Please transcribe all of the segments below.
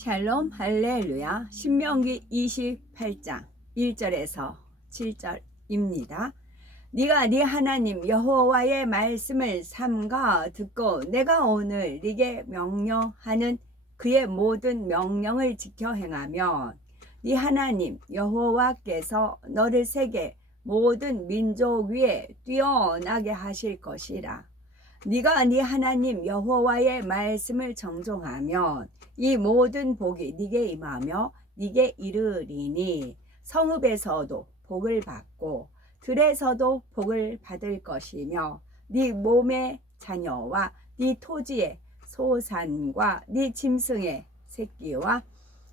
샬롬 할렐루야. 신명기 28장 1절에서 7절입니다. 네가 네 하나님 여호와의 말씀을 삼가 듣고 내가 오늘 네게 명령하는 그의 모든 명령을 지켜 행하면 네 하나님 여호와께서 너를 세계 모든 민족 위에 뛰어나게 하실 것이라. 네가 네 하나님 여호와의 말씀을 정종하면 이 모든 복이 네게 임하며 네게 이르리니 성읍에서도 복을 받고 들에서도 복을 받을 것이며 네 몸의 자녀와 네 토지의 소산과 네 짐승의 새끼와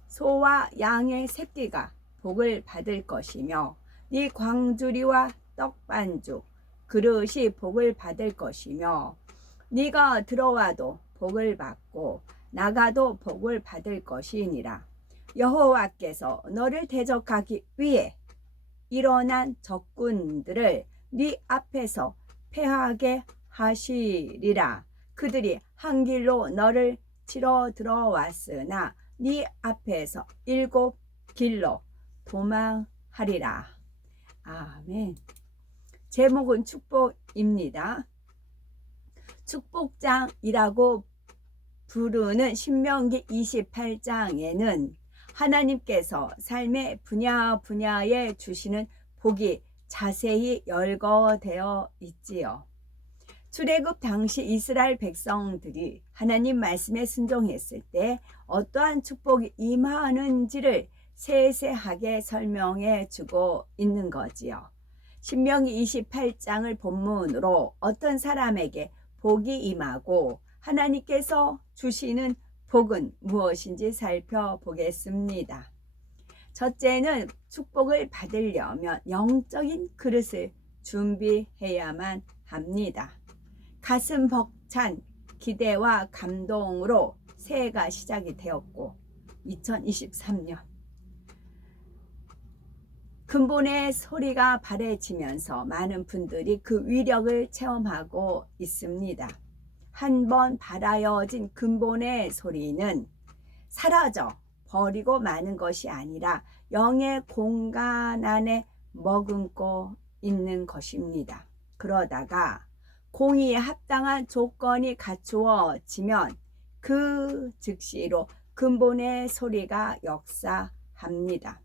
소와 양의 새끼가 복을 받을 것이며 네 광주리와 떡반죽 그릇이 복을 받을 것이며 네가 들어와도 복을 받고 나가도 복을 받을 것이니라. 여호와께서 너를 대적하기 위해 일어난 적군들을 네 앞에서 패하게 하시리라. 그들이 한 길로 너를 치러 들어왔으나 네 앞에서 7 길로 도망하리라. 아멘. 제목은 축복입니다. 축복장이라고 부르는 신명기 28장에는 하나님께서 삶의 분야에 주시는 복이 자세히 열거되어 있지요. 출애굽 당시 이스라엘 백성들이 하나님 말씀에 순종했을 때 어떠한 축복이 임하는지를 세세하게 설명해 주고 있는 거지요. 신명기 28장을 본문으로 어떤 사람에게 복이 임하고 하나님께서 주시는 복은 무엇인지 살펴보겠습니다. 첫째는 축복을 받으려면 영적인 그릇을 준비해야만 합니다. 가슴 벅찬 기대와 감동으로 새해가 시작이 되었고 2023년 근본의 소리가 바래지면서 많은 분들이 그 위력을 체험하고 있습니다. 한번 발하여진 근본의 소리는 사라져 버리고 마는 것이 아니라 영의 공간 안에 머금고 있는 것입니다. 그러다가 공의에 합당한 조건이 갖추어지면 그 즉시로 근본의 소리가 역사합니다.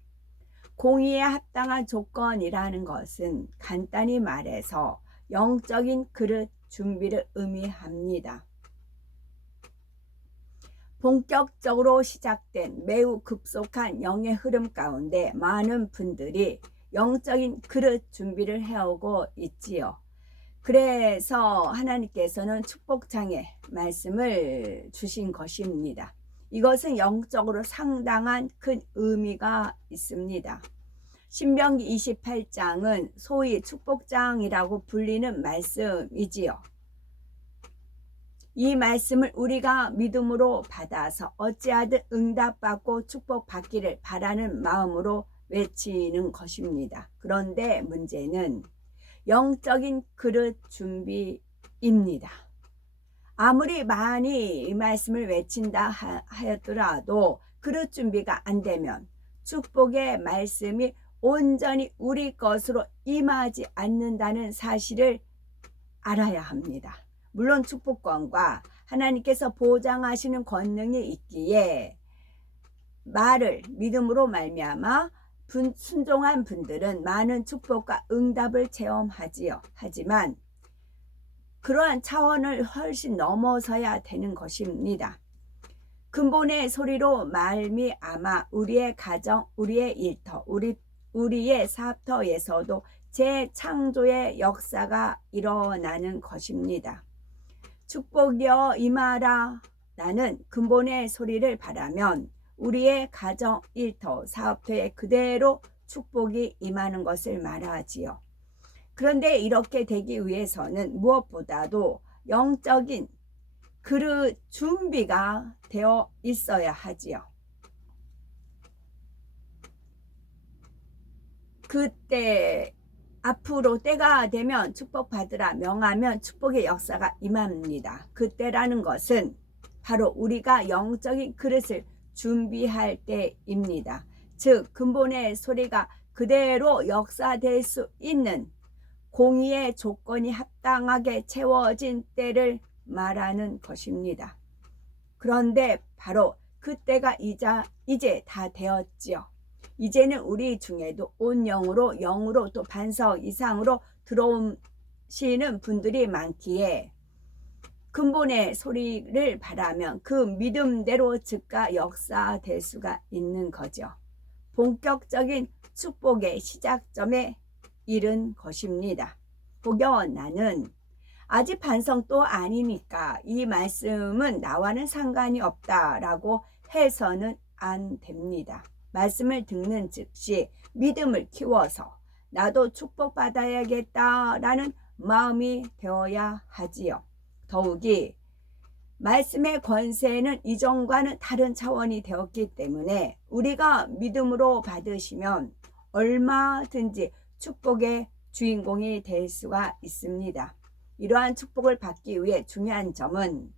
공의에 합당한 조건이라는 것은 간단히 말해서 영적인 그릇 준비를 의미합니다. 본격적으로 시작된 매우 급속한 영의 흐름 가운데 많은 분들이 영적인 그릇 준비를 해오고 있지요. 그래서 하나님께서는 축복장의 말씀을 주신 것입니다. 이것은 영적으로 상당한 큰 의미가 있습니다. 신명기 28장은 소위 축복장이라고 불리는 말씀이지요. 이 말씀을 우리가 믿음으로 받아서 어찌하든 응답받고 축복받기를 바라는 마음으로 외치는 것입니다. 그런데 문제는 영적인 그릇 준비입니다. 아무리 많이 이 말씀을 외친다 하였더라도 그릇 준비가 안 되면 축복의 말씀이 온전히 우리 것으로 임하지 않는다는 사실을 알아야 합니다. 물론 축복권과 하나님께서 보장하시는 권능이 있기에 말을 믿음으로 말미암아 순종한 분들은 많은 축복과 응답을 체험하지요. 하지만 그러한 차원을 훨씬 넘어서야 되는 것입니다. 근본의 소리로 말미암아 우리의 가정, 우리의 일터, 우리의 사업터에서도 재창조의 역사가 일어나는 것입니다. 축복이여 임하라 라는 근본의 소리를 바라면 우리의 가정, 일터, 사업터에 그대로 축복이 임하는 것을 말하지요. 그런데 이렇게 되기 위해서는 무엇보다도 영적인 그릇 준비가 되어 있어야 하지요. 그때 앞으로 때가 되면 축복받으라 명하면 축복의 역사가 임합니다. 그때라는 것은 바로 우리가 영적인 그릇을 준비할 때입니다. 즉 근본의 소리가 그대로 역사될 수 있는 공의의 조건이 합당하게 채워진 때를 말하는 것입니다. 그런데 바로 그때가 이제 다 되었지요. 이제는 우리 중에도 온 영으로 또 반석 이상으로 들어오시는 분들이 많기에 근본의 소리를 바라면 그 믿음대로 즉각 역사될 수가 있는 거죠. 본격적인 축복의 시작점에 이른 것입니다. 혹여 나는 아직 반성도 아니니까 이 말씀은 나와는 상관이 없다라고 해서는 안 됩니다. 말씀을 듣는 즉시 믿음을 키워서 나도 축복받아야겠다라는 마음이 되어야 하지요. 더욱이 말씀의 권세는 이전과는 다른 차원이 되었기 때문에 우리가 믿음으로 받으시면 얼마든지 축복의 주인공이 될 수가 있습니다. 이러한 축복을 받기 위해 중요한 점은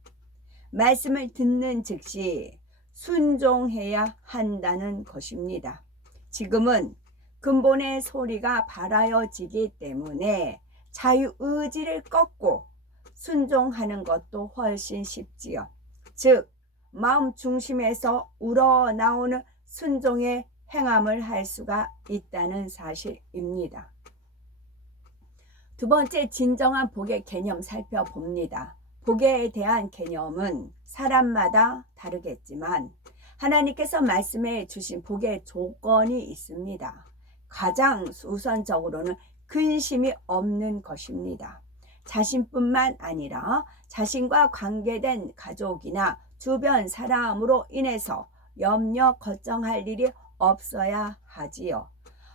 말씀을 듣는 즉시 순종해야 한다는 것입니다. 지금은 근본의 소리가 바라여지기 때문에 자유의지를 꺾고 순종하는 것도 훨씬 쉽지요. 즉 마음 중심에서 우러나오는 순종의 행함을 할 수가 있다는 사실입니다. 두 번째, 진정한 복의 개념 살펴봅니다. 복에 대한 개념은 사람마다 다르겠지만 하나님께서 말씀해 주신 복의 조건이 있습니다. 가장 우선적으로는 근심이 없는 것입니다. 자신뿐만 아니라 자신과 관계된 가족이나 주변 사람으로 인해서 염려 걱정할 일이 없어야 하지요.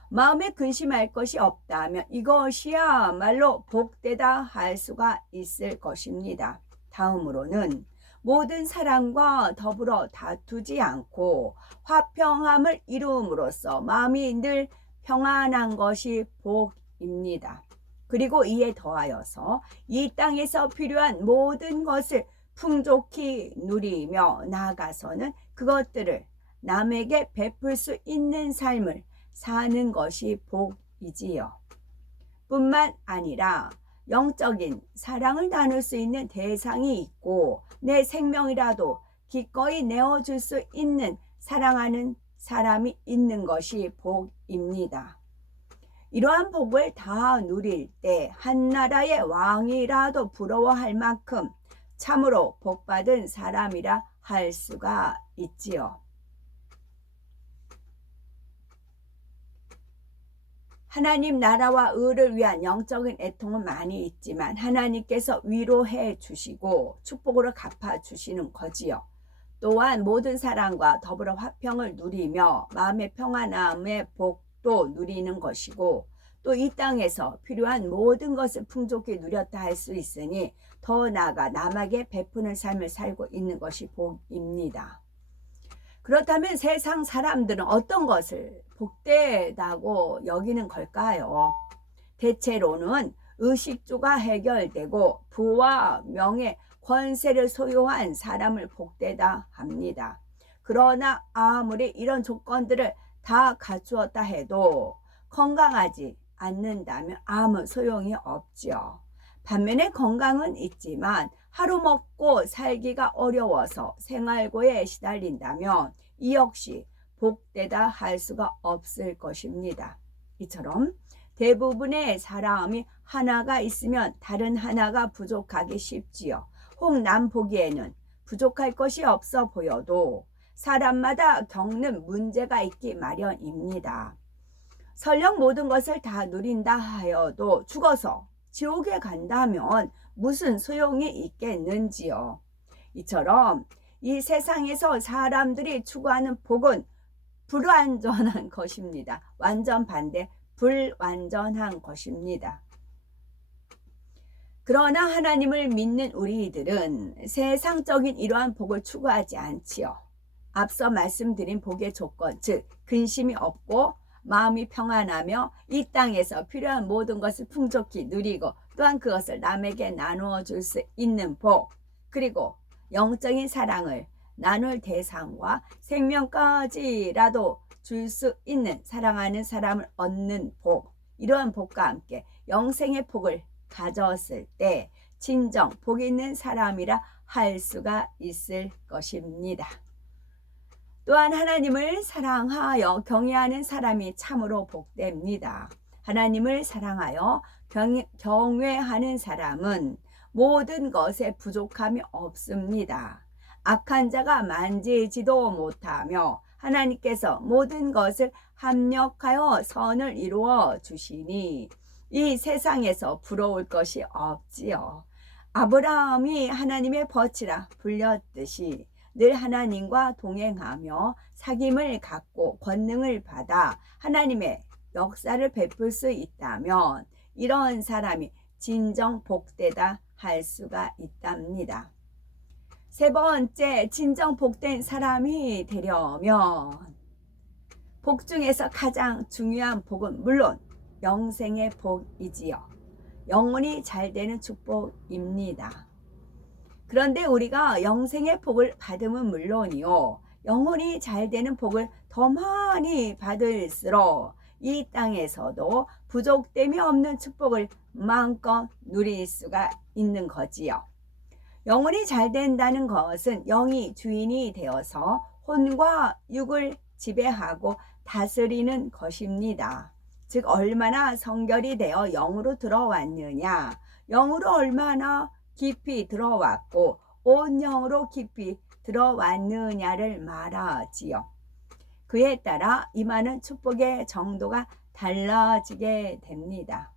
마음에 근심할 것이 없다면 이것이야말로 복되다 할 수가 있을 것입니다. 다음으로는 모든 사람과 더불어 다투지 않고 화평함을 이루음으로써 마음이 늘 평안한 것이 복입니다. 그리고 이에 더하여서 이 땅에서 필요한 모든 것을 풍족히 누리며 나아가서는 그것들을 남에게 베풀 수 있는 삶을 사는 것이 복이지요. 뿐만 아니라 영적인 사랑을 나눌 수 있는 대상이 있고 내 생명이라도 기꺼이 내어줄 수 있는 사랑하는 사람이 있는 것이 복입니다. 이러한 복을 다 누릴 때 한나라의 왕이라도 부러워할 만큼 참으로 복받은 사람이라 할 수가 있지요. 하나님 나라와 의를 위한 영적인 애통은 많이 있지만 하나님께서 위로해 주시고 축복으로 갚아 주시는 거지요. 또한 모든 사람과 더불어 화평을 누리며 마음의 평안함의 복도 누리는 것이고 또 이 땅에서 필요한 모든 것을 풍족히 누렸다 할 수 있으니 더 나아가 남에게 베푸는 삶을 살고 있는 것이 복입니다. 그렇다면 세상 사람들은 어떤 것을 복되다고 여기는 걸까요? 대체로는 의식주가 해결되고 부와 명예, 권세를 소유한 사람을 복되다 합니다. 그러나 아무리 이런 조건들을 다 갖추었다 해도 건강하지 않는다면 아무 소용이 없죠. 반면에 건강은 있지만 하루 먹고 살기가 어려워서 생활고에 시달린다면 이 역시 복되다 할 수가 없을 것입니다. 이처럼 대부분의 사람이 하나가 있으면 다른 하나가 부족하기 쉽지요. 혹 남 보기에는 부족할 것이 없어 보여도 사람마다 겪는 문제가 있기 마련입니다. 설령 모든 것을 다 누린다 하여도 죽어서 지옥에 간다면 무슨 소용이 있겠는지요. 이처럼 이 세상에서 사람들이 추구하는 복은 불완전한 것입니다. 완전 반대, 불완전한 것입니다. 그러나 하나님을 믿는 우리들은 세상적인 이러한 복을 추구하지 않지요. 앞서 말씀드린 복의 조건, 즉 근심이 없고 마음이 평안하며 이 땅에서 필요한 모든 것을 풍족히 누리고 또한 그것을 남에게 나누어 줄 수 있는 복, 그리고 영적인 사랑을 나눌 대상과 생명까지라도 줄 수 있는 사랑하는 사람을 얻는 복, 이러한 복과 함께 영생의 복을 가졌을 때 진정 복 있는 사람이라 할 수가 있을 것입니다. 또한 하나님을 사랑하여 경외하는 사람이 참으로 복됩니다. 하나님을 사랑하여 경외하는 사람은 모든 것에 부족함이 없습니다. 악한 자가 만지지도 못하며 하나님께서 모든 것을 합력하여 선을 이루어 주시니 이 세상에서 부러울 것이 없지요. 아브라함이 하나님의 벗이라 불렸듯이 늘 하나님과 동행하며 사귐을 갖고 권능을 받아 하나님의 역사를 베풀 수 있다면 이런 사람이 진정 복되다 할 수가 있답니다. 세 번째, 진정 복된 사람이 되려면 복 중에서 가장 중요한 복은 물론 영생의 복이지요. 영혼이 잘 되는 축복입니다. 그런데 우리가 영생의 복을 받으면 물론이요, 영혼이 잘 되는 복을 더 많이 받을수록 이 땅에서도 부족됨이 없는 축복을 마음껏 누릴 수가 있는 거지요. 영혼이 잘 된다는 것은 영이 주인이 되어서 혼과 육을 지배하고 다스리는 것입니다. 즉 얼마나 성결이 되어 영으로 들어왔느냐, 영으로 얼마나 깊이 들어왔고 온 영으로 깊이 들어왔느냐를 말하지요. 그에 따라 임하는 축복의 정도가 달라지게 됩니다.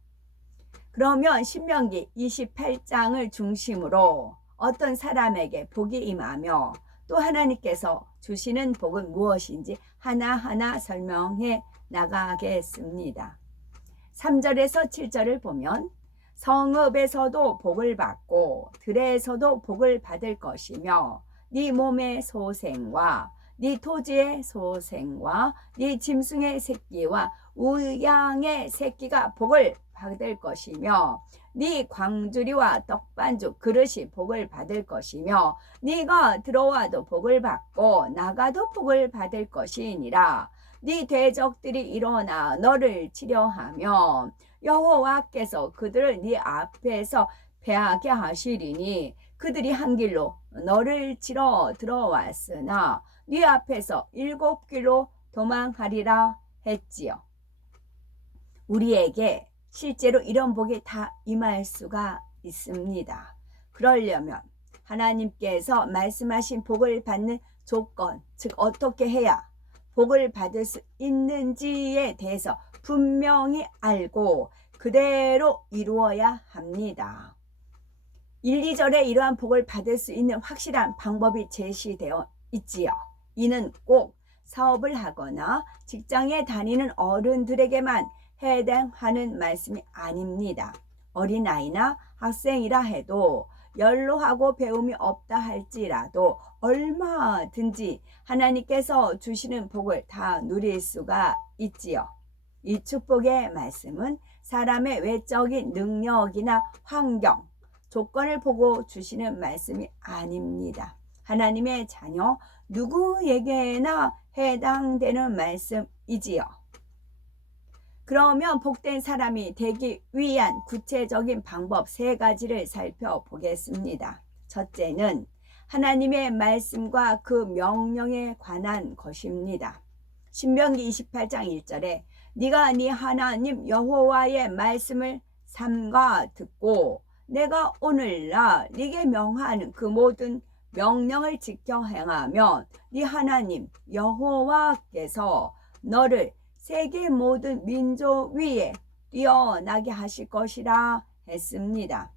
그러면 신명기 28장을 중심으로 어떤 사람에게 복이 임하며 또 하나님께서 주시는 복은 무엇인지 하나하나 설명해 나가겠습니다. 3절에서 7절을 보면 성읍에서도 복을 받고 들에서도 복을 받을 것이며 네 몸의 소생과 네 토지의 소생과 네 짐승의 새끼와 우양의 새끼가 복을 받을 것이며 네 광주리와 떡반죽 그릇이 복을 받을 것이며 네가 들어와도 복을 받고 나가도 복을 받을 것이니라. 네 대적들이 일어나 너를 치려하며 여호와께서 그들을 네 앞에서 패하게 하시리니 그들이 한 길로 너를 치러 들어왔으나 네 앞에서 7길로 도망하리라 했지요. 우리에게 실제로 이런 복이 다 임할 수가 있습니다. 그러려면 하나님께서 말씀하신 복을 받는 조건, 즉 어떻게 해야 복을 받을 수 있는지에 대해서 분명히 알고 그대로 이루어야 합니다. 1, 2절에 이러한 복을 받을 수 있는 확실한 방법이 제시되어 있지요. 이는 꼭 사업을 하거나 직장에 다니는 어른들에게만 해당하는 말씀이 아닙니다. 어린아이나 학생이라 해도 연로하고 배움이 없다 할지라도 얼마든지 하나님께서 주시는 복을 다 누릴 수가 있지요. 이 축복의 말씀은 사람의 외적인 능력이나 환경, 조건을 보고 주시는 말씀이 아닙니다. 하나님의 자녀 누구에게나 해당되는 말씀이지요. 그러면 복된 사람이 되기 위한 구체적인 방법 3가지를 살펴보겠습니다. 첫째는 하나님의 말씀과 그 명령에 관한 것입니다. 신명기 28장 1절에 네가 네 하나님 여호와의 말씀을 삼가 듣고 내가 오늘날 네게 명하는 그 모든 명령을 지켜 행하면 네 하나님 여호와께서 너를 세계 모든 민족 위에 뛰어나게 하실 것이라 했습니다.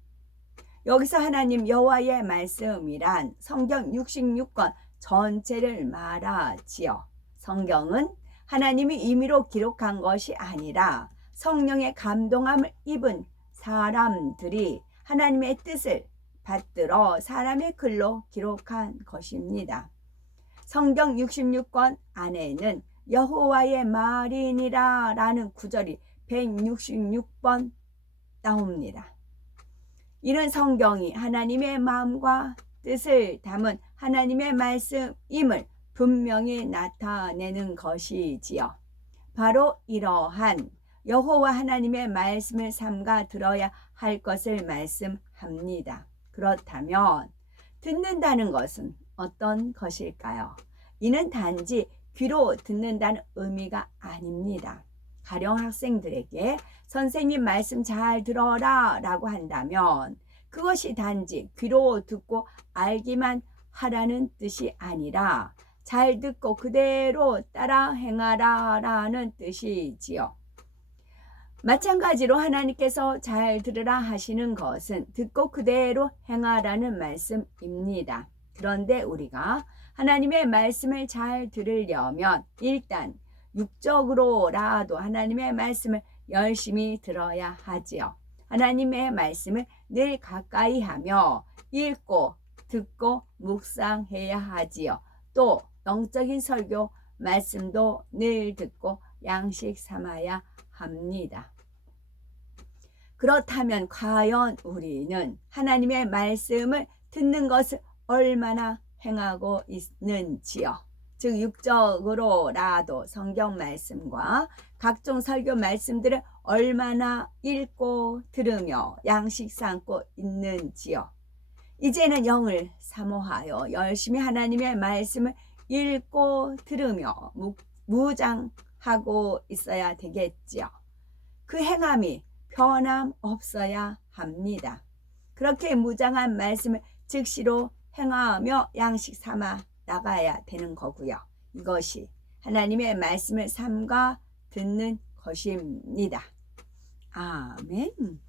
여기서 하나님 여호와의 말씀이란 성경 66권 전체를 말하지요. 성경은 하나님이 임의로 기록한 것이 아니라 성령의 감동함을 입은 사람들이 하나님의 뜻을 받들어 사람의 글로 기록한 것입니다. 성경 66권 안에는 여호와의 말이니라 라는 구절이 166번 나옵니다. 이런 성경이 하나님의 마음과 뜻을 담은 하나님의 말씀임을 분명히 나타내는 것이지요. 바로 이러한 여호와 하나님의 말씀을 삼가 들어야 할 것을 말씀합니다. 그렇다면 듣는다는 것은 어떤 것일까요? 이는 단지 귀로 듣는다는 의미가 아닙니다. 가령 학생들에게 선생님 말씀 잘 들어라 라고 한다면 그것이 단지 귀로 듣고 알기만 하라는 뜻이 아니라 잘 듣고 그대로 따라 행하라 라는 뜻이지요. 마찬가지로 하나님께서 잘 들으라 하시는 것은 듣고 그대로 행하라는 말씀입니다. 그런데 우리가 하나님의 말씀을 잘 들으려면 일단 육적으로라도 하나님의 말씀을 열심히 들어야 하지요. 하나님의 말씀을 늘 가까이 하며 읽고 듣고 묵상해야 하지요. 또 영적인 설교 말씀도 늘 듣고 양식 삼아야 합니다. 그렇다면 과연 우리는 하나님의 말씀을 듣는 것을 얼마나 행하고 있는지요? 즉 육적으로라도 성경 말씀과 각종 설교 말씀들을 얼마나 읽고 들으며 양식 삼고 있는지요? 이제는 영을 사모하여 열심히 하나님의 말씀을 읽고 들으며 무장하고 있어야 되겠지요. 그 행함이 변함없어야 합니다. 그렇게 무장한 말씀을 즉시로 행하며 양식 삼아 나가야 되는 거고요. 이것이 하나님의 말씀을 삼가 듣는 것입니다. 아멘.